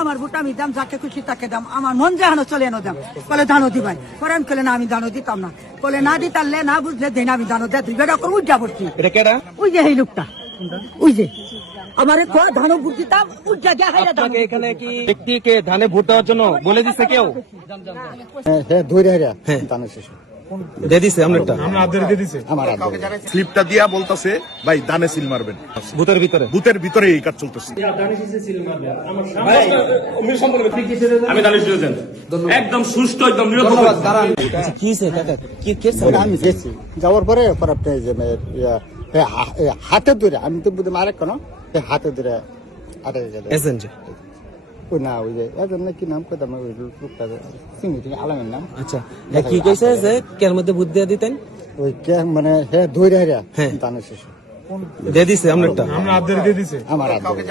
আমার ভোট আমি দাম যাকে খুশি তাকে দাম আমার মন যাহানো চলে এনো দাম। বলে ধানো দিবাই। পরে আমি কলে না আমি দানো দিতাম না। বলে না দিতারলে না বুঝলে দেন আমি দানো দেয় দুই। বেটা করে উজ্জা পড়ছি এটা কেডা? ওই যে এই লোকটা। ওই যে। আমার ধানো ভোট দিতাম উজ্জা যা হাইরা দাম। এখানে কি ব্যক্তিকে ধানে ভোট দেওয়ার জন্য বলে দিচ্ছে কেউ? হ্যাঁ ধরে হেরা দানের শেষে। দিয়ে দিছে আপনারটা আমার হাত ধরে। স্লিপটা দিয়া বলতাছে ভাই দানে সিল মারবেন। ভূতের ভিতরে। বুথের ভিতরে এই কাজ চলতেছে। আমি দানিশ দিয়েছেন একদম সুষ্ঠু একদম নিরপেক্ষ। কি কাকা আমি গেছি যাওয়ার পরে আপনি যে হাতে ধরে আমি তো বুঝলাম আরেক কেন হাতে ধরে গেল। এজেন্ট। ওই না ওই যে এজন কি নাম কইতাম ওই লোকটা চিনি টিনি আলামের নাম আচ্ছা কি কইছে যে কের মধ্যে ভূত দিয়ে দিতেন ওই কে মানে হে ধরে হেরা হ্যাঁ। দানের শেষে দিয়ে দিছে আপনারটা আমার হাত ধরে।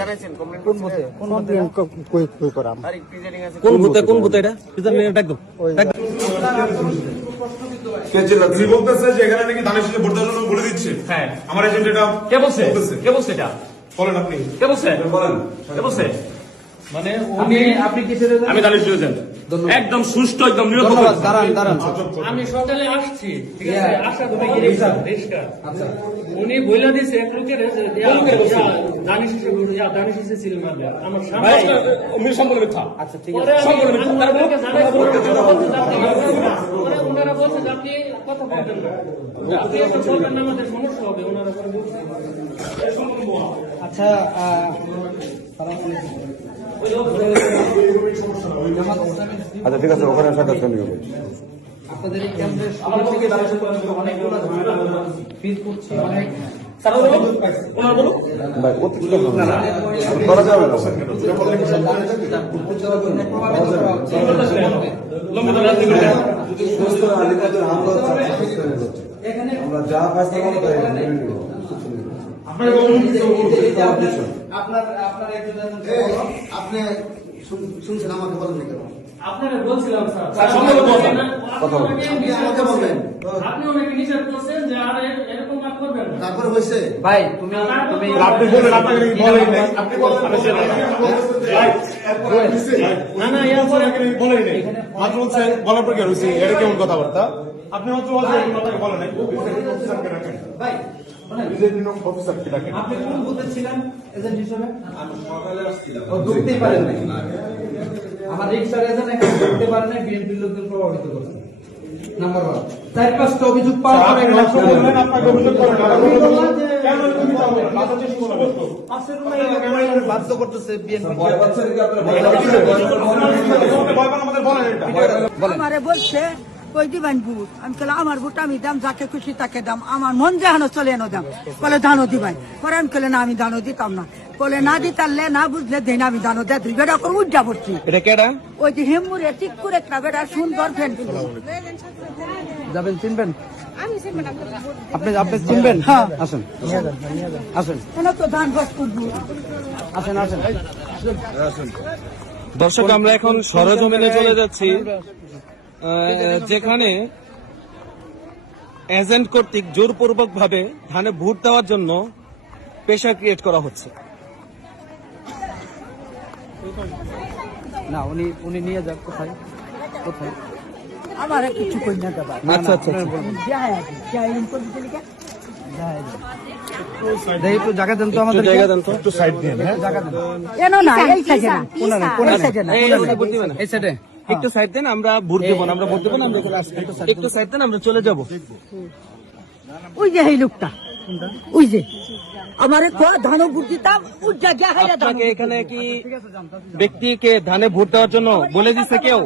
কমপ্লেন ক- কই কই করাম কোন ভূতে কোন ভূতে এটা পিছন নিয়ে ডাক দাও ডাক দাও। তিনি বলতেছে যে এখানে নাকি ধানের শীষে ভোট বলে দিচ্ছে হ্যাঁ আমার এজেন্ট এটা কে বলছে কে বলছে এটা বলেন আপনি কে বলছে বলেন কে বলছে মানে উনি আপনি কিসের আমি দিয়েছেন একদম সুষ্ঠু একদম নিরপেক্ষ। দাঁড়ান দাঁড়ান। আমি সকালে আসছি ঠিক আছে? রিক্সা রিক্সা উনি বইলা দিছে এক লোকের দানিশ দানিশ ছিল মারবে আমার সামনে উনি সম্পূর্ণ মিথ্যা। আচ্ছা ঠিক পরে আমি ওনাদেরকে জানাই ওনারা বলছে যে আপনি- পরে ওনারা বলছে যে আপনি কথা বলবেন না। আপনি একটা বলবেন না আমাদের সমস্যা হবে ওনারা বলছে। আচ্ছা আহ, আচ্ছা ঠিক আছে ওখানে সাক্ষাৎ আপনাদের এই করে অনেকগুলো ঝামেলা ফিল করছি অনেক। ভাই প্রত্যেকটা করা যাবে আমরা যা আপনার আপনার আপনি শুনছেন আমাকে বলেন কেন? আপনারা বলছিলাম স্যার। স্যার, সম্পূর্ণ বলবেন। কথা আপনি আমাকে বলবেন। আপনি ওনাকে নিষেধ করছেন যে আর এরকম আর করবেন না। তারপরে হয়েছে? ভাই তুমি তুমি আপনি বলেন আপনাকে নাকি আপনি বলেন। না না এরপরে বলেই নাই। মাত্র বলছেন বলার পর কি এটা কেমন কথাবার্তা? আপনি মাত্র বলছেন আপনাকে বলে নাই অফিসারকে রাখেন ভাই নিজের নিয়ম অফিসারকে আপনি কোন বুথে ছিলেন এজেন্ট হিসেবে আমি সকালে আসছিলাম ঢুকতেই পারেন নাই আমার রিক্সার এজেন্ট এখন ঢুকতে পারেন নাই বিএনপির লোকজন প্রভাবিত করছে নাম্বার ওয়ান চার পাঁচটা অভিযোগ পাওয়ার পরে আপনাকে অভিযোগ করেন কেন বাধ্য করতেছে বিএনপি বলছে কই দিবেন আমি কলে আমার আমি দাম যাকে খুশি তাকে দাম। আমার মন যাহানো চলে এনো দাম। বলে ধানো দিবাই। পরে আমি কলে না আমি দানো দিতাম না। বলে না দিতারলে না বুঝলে দেন আমি দেয় বেটা করে উজ্জা পড়ছি ওই যে হেমুরে ঠিক করে একটা বেটা সুন্দর ফ্যান। যাবেন চিনবেন? আপনি আপনি চিনবেন? হ্যাঁ। আসেন। আসেন। তো ধান বস করব। আসেন আসেন। দর্শক আমরা এখন সরজমিনে চলে যাচ্ছি। যেখানে এজেন্ট কর্তৃক জোরপূর্বক ভাবে ধানে ভোট দেওয়ার জন্য পেশা ক্রিয়েট করা হচ্ছে। না উনি উনি নিয়ে যান কোথায়? কোথায়? আমার কিছু কই না দেবা আচ্ছা আচ্ছা আচ্ছা। দেখি একটু জায়গা দেন তো আমাদের জায়গা দেন তো। একটু সাইড দিয়ে হ্যাঁ? জায়গা দেন। এনো না এই সাইডে না। এই সাইডে না এই, এই, না। এই সাইডে একটু সাইড দেন আমরা ভোট দেবো না আমরা ভোট দেবো না আমরা একটু সাইড দেন। আমরা চলে যাব। ওই যে এই লোকটা। ওই যে। আমারে তো ধানো ভোট দিতাম উজ্জা দাম এখানে কি ব্যক্তিকে ধানে ভোট দেওয়ার জন্য বলে দিচ্ছে কেউ?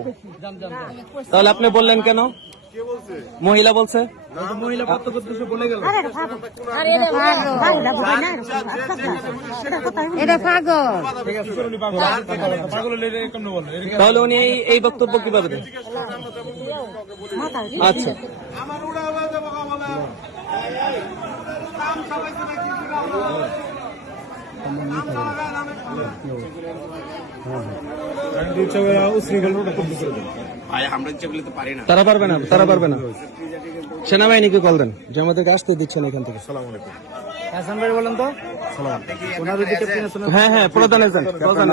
তাহলে আপনি বললেন কেন? মহিলা বলছে মহিলা বলে গেল তাহলে উনি এই এই বক্তব্য কীভাবে দেন আচ্ছা করতে তারা পারবে না তারা পারবে না। সেনাবাহিনীকে কল দেন। যে আমাদেরকে আসতে দিচ্ছেন এখান থেকে। হাসান ভাই বলেন তো। হ্যাঁ হ্যাঁ প্রধান এজেন্ট প্রধান